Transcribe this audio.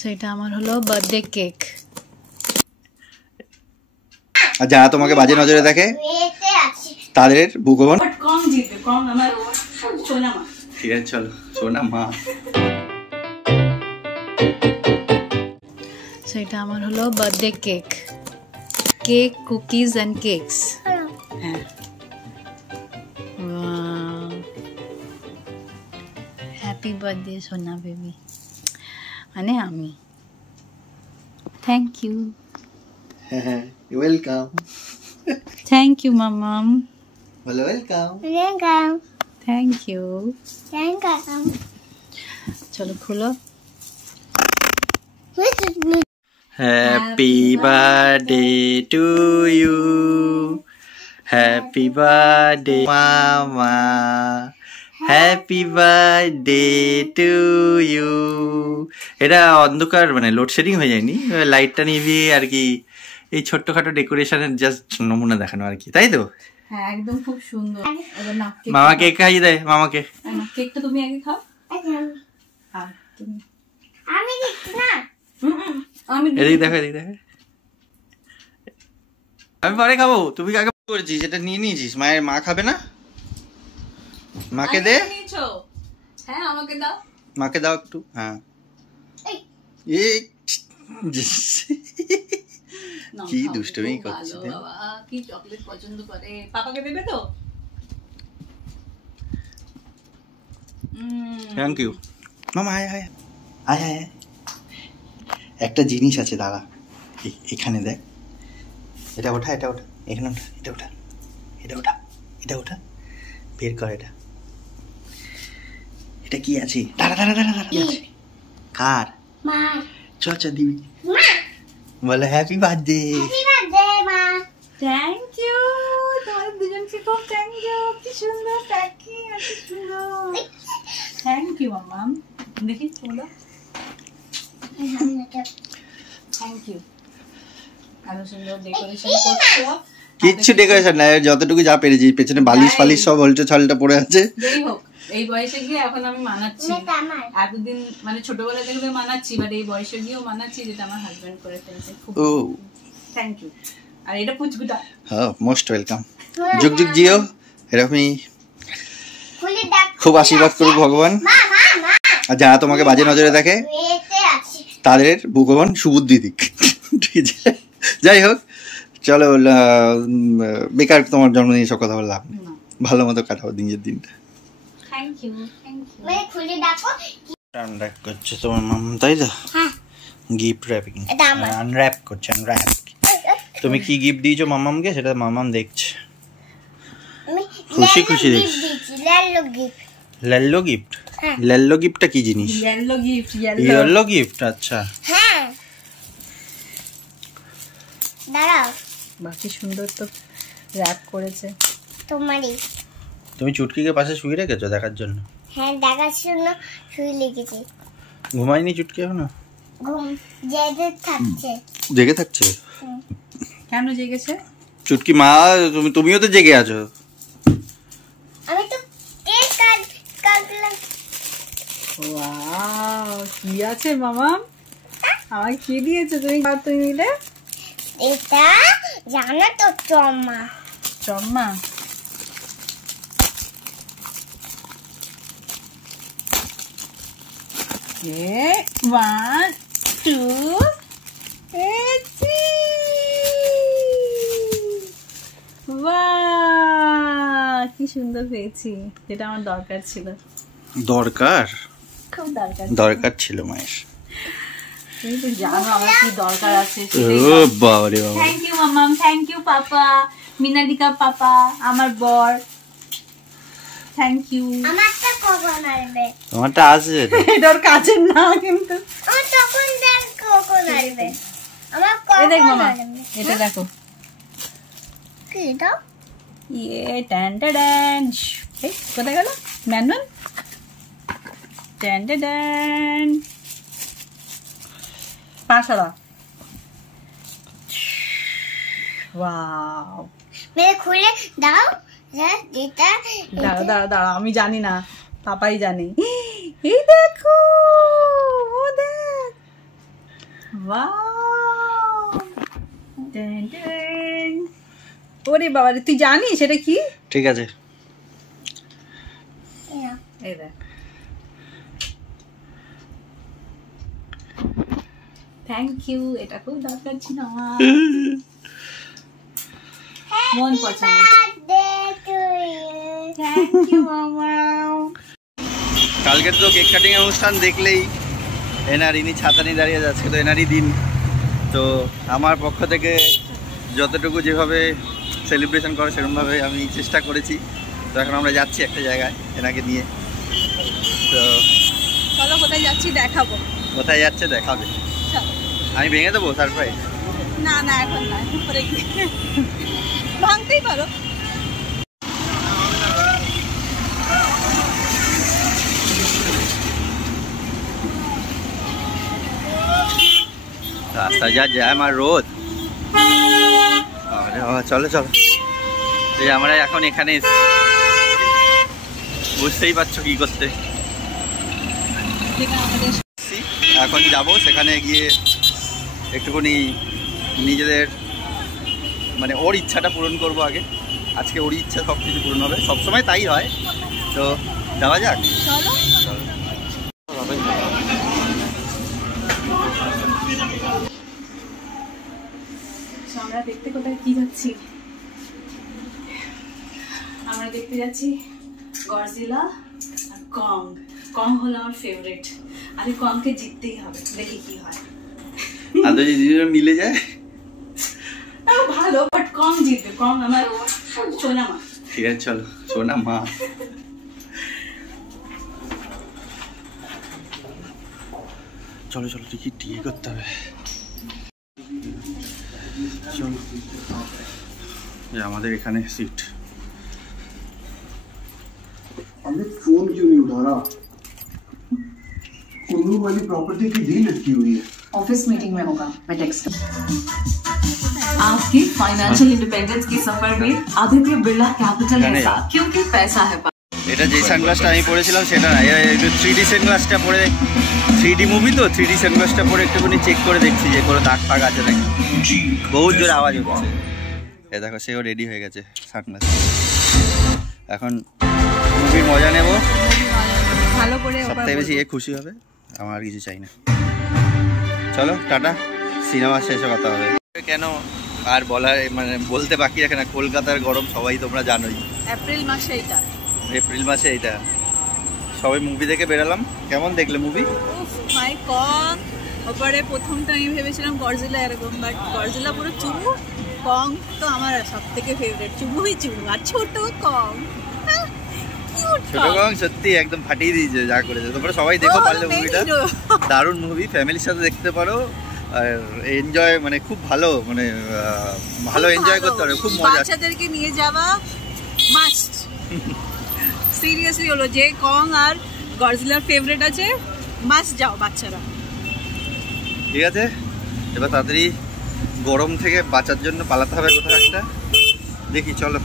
সেটা আমার হলো বার্থডে কেক। আর যারা তোমাকে বাজে নজরে দেখে তাদের ভগবান কম জিতবে, কম আমার সোনা মা। ঠিক আছে চলো সোনা মা। সেটা আমার হলো birthday cake. Cake, cookies and cakes. হ্যাঁ, হ্যাপি বার্থডে সোনা বেবি, মানে আমি। Thank you. Welcome. Thank you মামাম। বলো ওয়েলকাম। Thank you. চলো খুলো। Happy birthday to you, happy birthday মামা, হ্যাপি বার্থডে টু ইউ। এটা অন্ধকার মানে লোডশেডিং হয়ে যায়নি, লাইটটা নিভিয়ে আর কি এই ছোট্টখাটো ডেকোরেশনের জাস্ট নমুনা দেখানো আর কি, তাই তো? হ্যাঁ একদম খুব সুন্দর। মামা কেক খাইয়ে দেয় মামাকে। কেকটা তুমি আগে খাও। আর তুমি আমি দিচ্ছি না। এদিকে দেখো, এদিকে দেখো। আমি পরে খাবো, তুমি কাকে করেছিস? এটা নিয়ে নিয়েছিস? মায়ের মা খাবে না? মাকে দে। হ্যাঁ আমাকে দাও। মাকে দাও একটু। হ্যাঁ কি দুষ্টুমি করছিস। কি চকলেট পছন্দ করে, পাপাকে দেবে তো? থ্যাংক ইউ মামা। আয় আয় আয় আয়। একটা জিনিস আছে দাঁড়া, এখানে দেখ। এটা ওঠা, এটা ওঠা, এখানে ওঠা, এটা ওঠা, এটা ওঠা, এটা ওঠা, বের কর এটা। এটা কি আছে? দাঁড়া দাঁড়া দাঁড়া দাঁড়া, কি আছে? কার? চল চল দিবি। বলো হ্যাপি বার্থডে। Thank you. তোমাদের দুজনকে খুব থ্যাংক ইউ। কি সুন্দর প্যাকিং, কি সুন্দর। থ্যাংক ইউ মামাম। দেখি বলো থ্যাংক ইউ। আরো সুন্দর ডেকোরেশন করছো। কিচ্ছু ডেকোরেশন না, যতটুকু যা পেরেছি। পেছনে বালিশ ফালিশ সব হলটে ছলটা পড়ে আছে। যাই হোক, এই বয়সে গিয়ে এখন আমি মানাচ্ছি। এতদিন মানে ছোটবেলা থেকে মানাচ্ছি, বাট এই বয়সে গিয়েও মানাচ্ছি, যেটা আমার হাজবেন্ড করে ফেলছে। খুব থ্যাংক ইউ। আর এটা পুচকুটা। হ্যাঁ মোস্ট ওয়েলকাম। যুগ যুগ জিও, এরকমই খুব আশীর্বাদ করুক ভগবান। আর যারা তোমাকে বাজে নজরে দেখে তাদের ভগবান সুবুদ্ধি দিক। ঠিক আছে, যাই হোক চলো। বেকার তোমার জন্মদিন সব কথা বলে লাভ নেই, ভালো মতো কাটাও নিজের দিনটা। Thank you. Thank you. Unwrap করছে তোমার মাম, তাই তো? গিফট র্যাপিং, আনর্যাপ করছে, আনর্যাপ। তুমি কি গিফট দিয়েছো মামামকে সেটা মামাম দেখছে, খুশি খুশি দেখছে। লেল্লো গিফট। লেল্লো গিফটটা কি জিনিস? Yellow gift. ইয়েলো গিফট, আচ্ছা। হ্যাঁ দাঁড়াও, বাকি সুন্দর তো র‍্যাপ করেছে। তোমারই। তুমি চুটকিকে পাশে শুয়ে রেখেছো দেখার জন্য? হ্যাঁ দেখার জন্য শুয়ে লেগেছে। ঘুমায়নি চুটকি এখনো? ঘুম জেগে থাকছে। জেগে থাকছে? কেন জেগেছে? চুটকি মা তুমিও তো জেগে আছো। আমি তো কেক কাটলাম। ওয়াও, কি আছে মামা? আমাকে কি দিয়েছো তুমি? তুমি নিলে এটা জানো তো, চম্মা। চম্মা? ওয়ান টু কি সুন্দর পেয়েছি, যেটা আমার দরকার ছিল। দরকার? খুব দরকার ছিল মায়ের। তুমি তো জানো আমার কি দরকার আছে। ও বাবা রে বাবা। থ্যাংক ইউ মামাম, থ্যাংক ইউ পাপা, মিনালিকা পাপা, আমার বর। Thank you. আমারটা কখন আসবে? তোমারটা আসবে তো। এটার কাজের না কিন্তু। আমার তখন দেখ কখন আসবে। আমার কখন আসবে? এটা দেখো। কি এটা? ইয়ে টান টান। এই কোথায় গেল ম্যানুয়াল? টান টান। পাশারা। ওয়াও। মেরে খুলে দাও। দাঁড়া আমি জানি না, পাপাই জানে। এই দেখো, ও দেখ ওয়াও টেন টেন। ওরে বাবা রে, তুই জানিস এটা কি? ঠিক আছে, এই দেখ। থ্যাংক ইউ, এটা খুব দরকার ছিল আমার। মন পছন্দ। থ্যাংক ইউ মামা। কালকের তো কেক কাটিং অনুষ্ঠান দেখলেই, এনারিনি ছাতা নিয়ে দাঁড়িয়ে যাচ্ছে, তো এনারই দিন। তো আমার পক্ষ থেকে যতটুকু যেভাবে সেলিব্রেশন করে সেরকমভাবে আমি চেষ্টা করেছি। তো এখন আমরা যাচ্ছি একটা জায়গায় এনাকে নিয়ে। তো চলো কোথায় যাচ্ছি দেখাবো। কোথায় যাচ্ছে দেখাবে। চলো। আমি ভেঙে দেবো সারপ্রাইজ? না না এখন না, এখন পরে ভাঙতেই পারো। রাস্তা যা জ্যাম আর রোদ। আরে বাবা, চলো চলো। এই আমরা এখন এখানে এসেছি, বুঝতেই পারছো কি করতে। এখন যাব সেখানে গিয়ে একটুখানি নিজেদের মানে ওর ইচ্ছাটা পূরণ করব আগে। আজকে ওর ইচ্ছা সব কিছু পূরণ হবে, সবসময় তাই হয়। তো যাওয়া যাক। চলো। আমরা দেখতে কোথায় কি যাচ্ছি? আমরা দেখতে যাচ্ছি গডজিলা আর কং। কং হলো আমার ফেভারিট, আর কংকে জিততেই হবে, দেখি কি হয়। আর যদি দুজন মিলে যায় ভালো, বাট কং জিতবে। কং আমার সোনা মা। ঠিক আছে চলো, সোনা মা। চলো চলো, টিকিট করতে হবে। চলো, আমাদের এখানে সিট। हमने फोन क्यों नहीं उठा रहा? कुल्लू वाली प्रॉपर्टी की डील लटकी हुई है। ऑफिस मीटिंग में होगा, मैं टेक्स्ट। आपकी फाइनेंशियल इंडिपेंडेंस की सफर में आदित्य बिरला कैपिटल है साथ, क्योंकि पैसा है। এটা যে সানগ্লাসটা আমি পরেছিলাম সেটা না, একটু 3D সানগ্লাসটা পরে, 3D মুভি তো 3D সানগ্লাসটা পরে একটুখানি চেক করে দেখছি যে কোনো দাগ ফাগ আছে নাকি। বহুত জোরে আওয়াজ হচ্ছে। এ দেখো, সেও রেডি হয়ে গেছে সানগ্লাস। এখন মুভির মজা নেব, ভালো করে। সবথেকে বেশি এ খুশি হবে, আমার কিছু চাই না। চলো টাটা, সিনেমা শেষে কথা হবে। কেন আর বলার মানে বলতে বাকি রাখে না, কলকাতার গরম সবাই তোমরা জানোই। এপ্রিল মাসে এটা, এপ্রিল মাসে এইটা সবাই মুভি দেখে বেরালাম। কেমন দেখলে মুভি? মাই কং। ওপরে প্রথমটা আমি ভেবেছিলাম গডজিলা এরকম, বাট গডজিলা পুরো চুমু। কং তো আমার সব থেকে ফেভারিট, চুমুই চুমু। আর ছোট কং, ছোট কং সত্যি একদম ফাটিয়ে দিয়েছে যা করেছে। তোমরা সবাই দেখো পারলে মুভিটা, দারুণ মুভি, ফ্যামিলির সাথে দেখতে পারো। আর এনজয় মানে খুব ভালো, মানে ভালো এনজয় করতে পারো, খুব মজা। বাচ্চাদেরকে নিয়ে যাওয়া মাস্ট। সিরিয়াসলি হলো, যে কং আর গডজিলার ফেভারিট আছে মাস্ট যাও বাচ্চারা। ঠিক আছে, এবার তাড়াতাড়ি গরম থেকে বাঁচার জন্য পালাতে হবে কোথাও একটা, দেখি চলো।